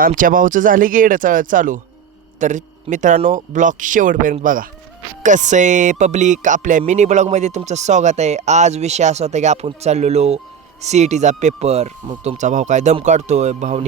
आमच्या भाऊचं झालं की येडं चालू. तर मित्रांनो ब्लॉग शेवटपर्यंत बघा. कसं आहे पब्लिक, आपल्या मिनी ब्लॉगमध्ये तुमचं स्वागत आहे. आज विषय असा होता की आपण चाललेलो CETचा पेपर. मग तुमचा भाऊ काय दम काढतोय. भाऊ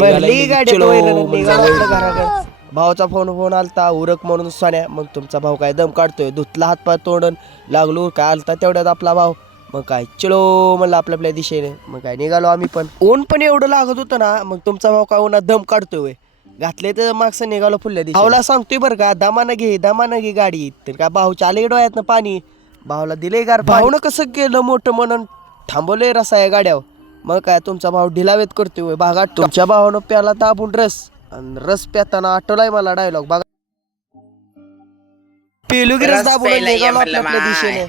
भाऊचा फोन आलता उरक म्हणून सोन्या. मग तुमचा भाऊ काय दम काढतोय, धुतला हातपाय तोंडून लागलो काय आलता तेवढ्यात आपला भाऊ. मग काय चलो म्हणलं आपल्या दिशेने. मग काय निघालो आम्ही पण. ऊन पण एवढं लागत होतं ना. मग तुमचा भाऊ काय उन्हात दम काढतोय घातले तर मागचं निघालो फुल्या दिवशी. भाऊला सांगतोय बरं का दमानं घे गाडी. तर का भाऊच्या आले डोळ्यातनं पाणी. भाऊला दिले गार. भाऊनं कसं केलं मोठं म्हणून थांबवलंय रसा या गाड्यावर. मग काय तुमचा भाऊ ढिलावेत करतोय भागात. तुमच्या भावानं प्याला दाबून रस. आणि रस प्याताना आठवलाय मला डायलॉग बघा. पेलू की रस दाबून निघालो आपल्या दिशेने.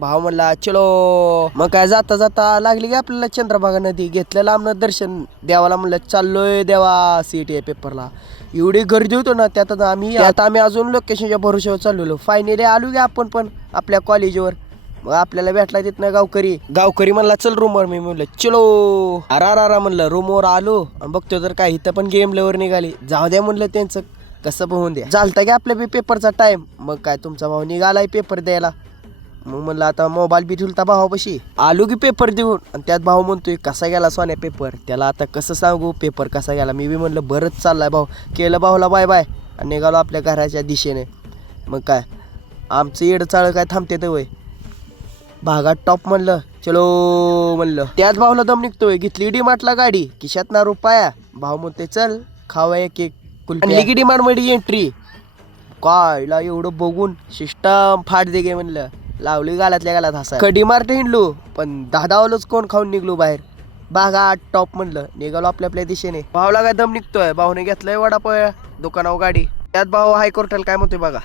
भाऊ म्हणला चलो. मग काय जाता जाता लागली की आपल्याला चंद्रभागा नदी. घेतलं लांबनं दर्शन. देवाला म्हणलं चाललोय देवा CET पेपरला. एवढी गर्दी होतो ना त्यात आम्ही अजून लोकेशनच्या भरोश्यावर चाललेलो. फायनली आलो की आपण पण आपल्या कॉलेजवर. मग आपल्याला भेटला तिथनं गावकरी म्हणला चल रूमवर. मी म्हणलं चलो. अरा म्हणलं रूमवर आलो आणि बघतो तर काय इथं पण गेम लेवर निघाली. जाऊ द्या म्हणलं त्यांचं कसं पण होऊन द्या. चालतं की आपल्या पेपरचा टाइम. मग काय तुमचा भाऊ निघालाय पेपर द्यायला. मग म्हणलं आता मोबाईल बी ठेवता भावापाशी. आलो की पेपर देऊन. आणि त्यात भाऊ म्हणतोय कसा गेला सोन्या पेपर. त्याला आता कसं सांगू पेपर कसा गेला. मी बी म्हणलं बरंच चाललाय भाऊ. केलं भाऊला बाय बाय आणि निघालो आपल्या घराच्या दिशेने. मग काय आमचं येड चाळ काय थांबते तर वय भागात टॉप म्हणलं चलो म्हणलं. त्यात भाऊला दम निघतोय. घेतली डीमार्टला गाडी. खिशात ना रुपया. भाऊ म्हणते चल खावा एक कुल्फी. की डीमार्ट मध्ये एंट्री. कायला एवढं बघून सिस्टम फाट दे गे म्हणलं. लावली गालातल्या गालात हसा. कडी मार्ट हिंडलो पण दादावलंच कोण खाऊन निघलो बाहेर. बागात टॉप म्हणलं निघालो आपल्या दिशेने. भाऊला काय दम निघतोय. भाऊने घेतलंय वडापाव दुकानावर गाडी. त्यात भाऊ हायकोर्टाला काय म्हणतोय बघा.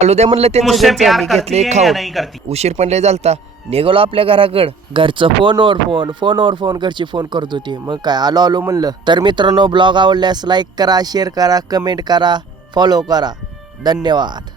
आलो द्या म्हणलं त्यांचं घेतले खाऊन. उशीर पण लय झालता. निघालो आपल्या घराकडं. घरचं फोनवर फोन घरची फोन करत होती. मग काय आलो म्हणलं. तर मित्रांनो ब्लॉग आवडल्यास लाईक करा, शेअर करा, कमेंट करा, फॉलो करा. धन्यवाद.